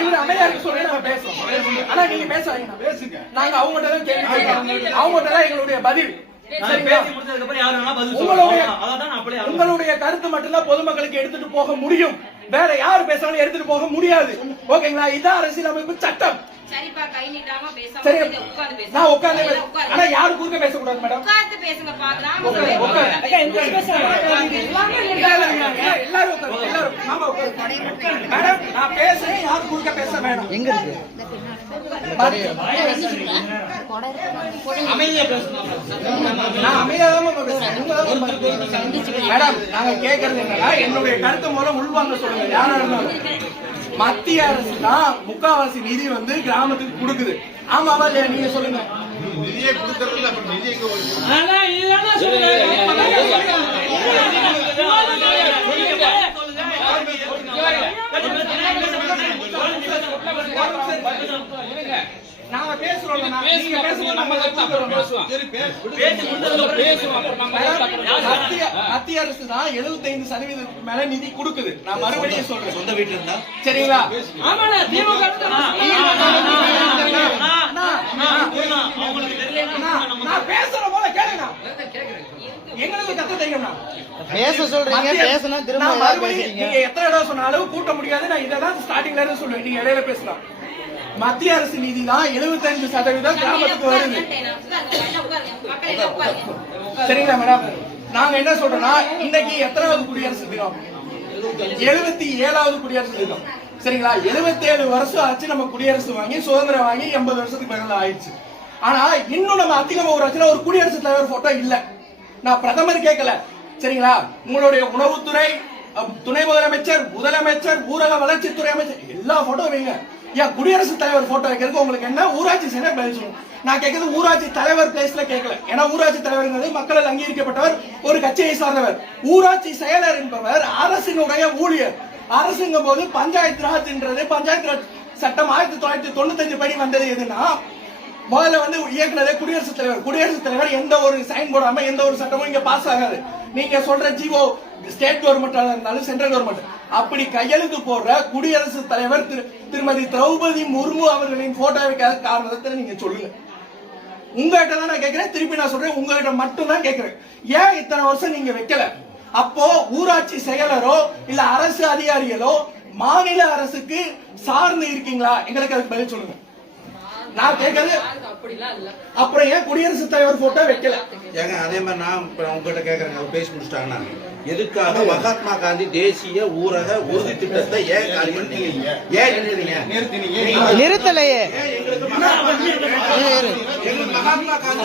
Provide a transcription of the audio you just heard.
இவரு அமைதியாக சொல்லி நாங்க பேசுறோம். ஆனா நீங்க பேசுங்க. நாங்க அவங்ககிட்ட தான் கேள்வி கேட்கிறோம். அவங்ககிட்ட தான் எங்களுடைய பதில். உங்களுடைய கருத்து மட்டும்தான் பொதுமக்களுக்கு எடுத்துட்டு போக முடியும். வேற யாரு பேசாலும் எடுத்துட்டு போக முடியாது. ஓகேங்களா? இதான் அரசியலமைப்பு சட்டம். நான் உட்கார்ந்து ஆனா யாரு குறுக்க பேசக்கூடாது மேடம். எல்லாரும் மேடம் நான் பேசுறேன், யாரு குறுக்க பேச வேணும். எங்க இருக்கு மேடம் நாங்க கேட்கறது என்னன்னா என்னுடைய கருத்து மூலம் உள்வாங்க சொல்லுங்க. யாரா இருந்தாலும் மத்திய அரசு தான் முக்காவாசி நிதி வந்து கிராமத்துக்கு கொடுக்குது. ஆமாவா இல்லையா? நீங்க சொல்லுங்க. நிதியை கொடுக்கறதுல நிதி எங்க நாங்க பேசுறோம். நீங்க பேசுங்க. மத்திய அரசு தான் 75% மேல நிதி கொடுக்குது. நான் மறுபடியும் சொல்றேன். சொந்த வீட்டு இருந்தா சரிங்களா? நான் பேசுற போல கேளுங்க. எங்களுக்கு கத்து தெரியும்னா பேச சொல்றீங்க. பேசினா திரும்ப மறுபடியும் நீங்க எத்தனை இடம் சொன்னாலும் கூட்ட முடியாது. நான் இதான் ஸ்டார்டிங்ல இருந்து சொல்லுவேன். நீங்க இடையில பேசலாம். மத்திய அரசு நிதி தான் 75% கிராமத்துக்கு வருது. சரிங்களா மேடம்? நாங்க என்ன சொல்றோம்னா இன்னைக்கு எத்தனாவது குடியரசு தினம்? 77வது குடியரசு தினம். சரிங்களா? 77 வருஷம் ஆச்சு நம்ம குடியரசு வாங்கி, சுதந்திரம் வாங்கி 80 வருஷத்துக்கு மேல ஆயிடுச்சு. ஆனா இன்னும் நம்ம அதிகமா ஒரு குடியரசுத் தலைவர் போட்டோ இல்ல. நான் பிரதமர் கேட்கல. சரிங்களா? உங்களுடைய உணவுத்துறை, துணை முதலமைச்சர், முதலமைச்சர், ஊரக வளர்ச்சித்துறை அமைச்சர் எல்லா போட்டோ வைங்க. ஏன் குடியரசுத் தலைவர் போட்டோ வைக்கிறதுக்கு உங்களுக்கு என்ன? ஊராட்சி செயலர் பதில் சொல்லணும். நான் கேட்கறது ஊராட்சி தலைவர் பிளேஸ்ல கேட்கல. ஏன்னா ஊராட்சி தலைவர் மக்களால் அங்கீகரிக்கப்பட்டவர், ஒரு கட்சியை சார்ந்தவர். ஊராட்சி செயலர் என்பவர் அரசினுடைய ஊழியர். அரசுங்கும் போது பஞ்சாயத்து ராஜ்ன்றது பஞ்சாயத்து ராஜ் சட்டம் 1995 படி வந்தது. எதுனா முதல்ல வந்து இயக்குனதே குடியரசுத் தலைவர். குடியரசுத் தலைவர் எந்த ஒரு சைன் போடாம எந்த ஒரு சட்டமும் இங்க பாஸ் ஆகாது. நீங்க சொல்ற ஜிஓ ஸ்டேட் கவர்மெண்ட் இருந்தாலும் சென்ட்ரல் கவர்மெண்ட் அப்படி கையெழுத்து போடுற குடியரசுத் தலைவர் திருமதி திரௌபதி முர்மு அவர்களின் போட்டோ வைக்காத காரணத்தை நீங்க சொல்லுங்க. உங்ககிட்ட தான் நான் கேட்கிறேன். திருப்பி நான் சொல்றேன், உங்ககிட்ட மட்டும் தான் கேட்கிறேன். ஏன் இத்தனை வருஷம் நீங்க வைக்கல? அப்போ ஊராட்சி செயலரோ இல்ல அரசு அதிகாரிகளோ மாநில அரசுக்கு சார்ந்து இருக்கீங்களா? எங்களுக்கு அதுக்கு பதில் சொல்லுங்க. நான் கேட்கறது அப்புறம் ஏன் குடியரசுத் தலைவர் போட்டோ வைக்கல? ஏங்க அதே மாதிரி நான் உங்ககிட்ட கேட்கறேன். அவர் பேசி முடிச்சிட்டாங்கன்னா எதுக்காக மகாத்மா காந்தி தேசிய ஊரக உறுதி திட்டத்தை ஏன் நிறுத்தலையே? மகாத்மா காந்தி